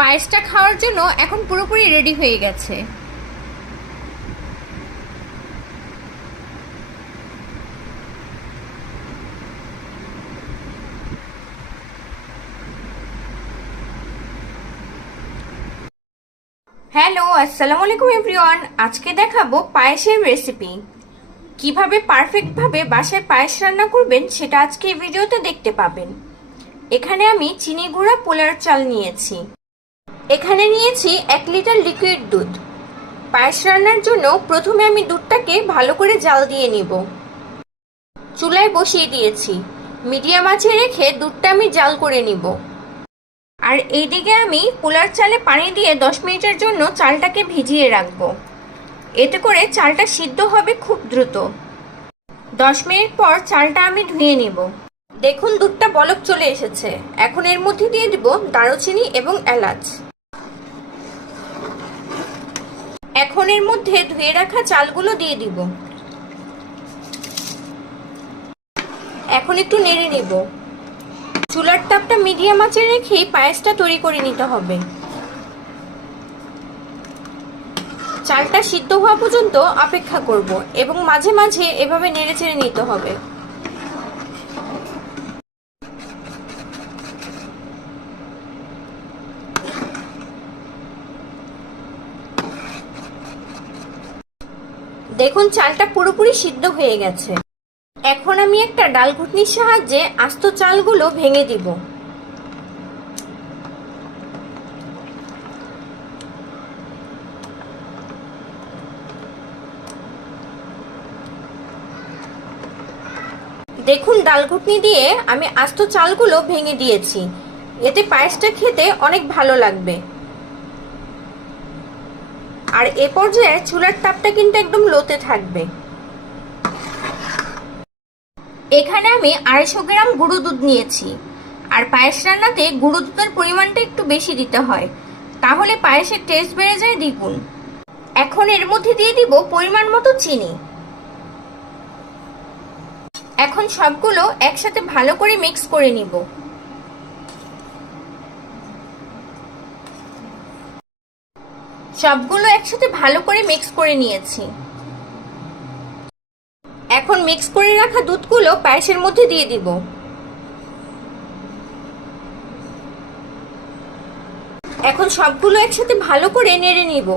পায়েসটা খাওয়ার জন্য এখন পুরোপুরি রেডি হয়ে গেছে। হ্যালো, আসসালামু আলাইকুম এভরিওয়ান। আজকে দেখাবো পায়েসের রেসিপি। কিভাবে পারফেক্টভাবে বাসায় পায়েস রান্না করবেন সেটা আজকে এই ভিডিওতে দেখতে পাবেন। এখানে আমি চিনি গুঁড়া পোলার চাল নিয়েছি। এখানে নিয়েছি 1 লিটার লিকুইড দুধ। পায়েস রান্নার জন্য প্রথমে আমি দুধটাকে ভালো করে জাল দিয়ে নিব। চুলায় বসিয়ে দিয়েছি। মিডিয়াম আঁচে রেখে দুধটা আমি জাল করে নিব। আর এইদিকে আমি পোলার চালে পানি দিয়ে 10 মিনিটের জন্য চালটাকে ভিজিয়ে রাখবো। এতে করে চালটা সিদ্ধ হবে খুব দ্রুত। 10 মিনিট পর চালটা আমি ধুয়ে নিব। দেখুন দুধটা বলক চলে এসেছে। এখন এর মধ্যে দিয়ে দিব দারুচিনি এবং এলাচ। এখন এর মধ্যে ধুয়ে রাখা চালগুলো দিয়ে দিব। এখন একটু নেড়ে নিব। চুলার তাপটা মিডিয়াম আঁচে রেখেই পায়েসটা তৈরি করে নিতে হবে। চালটা সিদ্ধ হওয়া পর্যন্ত অপেক্ষা করব এবং মাঝে মাঝে এভাবে নেড়েচেড়ে নিতে হবে। দেখুন চালটা পুরোপুরি সিদ্ধ হয়ে গেছে। এখন আমি একটা ডাল ঘুটনির সাহায্যে আস্ত চালগুলো ভেঙে দিব। দেখুন ডাল ঘুটনি দিয়ে আমি আস্ত চালগুলো ভেঙে দিয়েছি। এতে পায়েসটা খেতে অনেক ভালো লাগবে। আর এ পর্যায়ে চুলার তাপটা কিন্তু একদম লোতে থাকবে। এখানে আমি 250 গ্রাম গুঁড়ো দুধ নিয়েছি। আর পায়েস রান্নাতে গুঁড়ো দুধের পরিমাণটা একটু বেশি দিতে হয়, তাহলে পায়েসের টেস্ট বেড়ে যায় দ্বিগুণ। এখন এর মধ্যে দিয়ে দিব পরিমাণ মতো চিনি। এখন সবগুলো একসাথে ভালো করে মিক্স করে নিব। সবগুলো একসাথে ভালো করে মিক্স করে নিয়েছি। এখন মিক্স করে রাখা দুধগুলো পায়েসের মধ্যে দিয়ে দিব। এখন সবগুলো একসাথে ভালো করে নেড়ে নিব।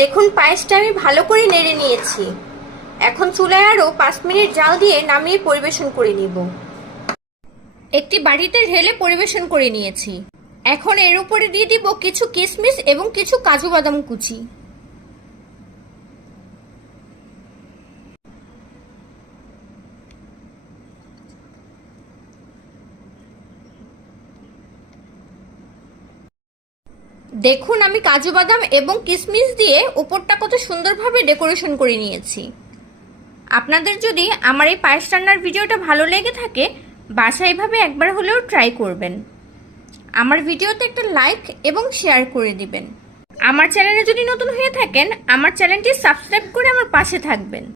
দেখুন পায়েসটা আমি ভালো করে নেড়ে নিয়েছি। এখন চুলায় আরো 5 মিনিট জাল দিয়ে নামিয়ে পরিবেশন করে নিব। একটি বাটিতে ঢেলে পরিবেশন করে নিয়েছি। এখন এর উপরে দিয়ে দিব কিছু কিশমিশ এবং কিছু কাজু বাদাম কুচি। দেখুন আমি কাজু বাদাম এবং কিশমিশ দিয়ে উপরটা কত সুন্দরভাবে ডেকোরেশন করে নিয়েছি। আপনাদের যদি আমার এই পায়েস রান্নার ভিডিওটা ভালো লেগে থাকে, বাসায় এভাবে একবার হলেও ট্রাই করবেন। আমার ভিডিওতে একটা লাইক এবং শেয়ার করে দিবেন। আমার চ্যানেলে যদি নতুন হয়ে থাকেন, আমার চ্যানেলটি সাবস্ক্রাইব করে আমার পাশে থাকবেন।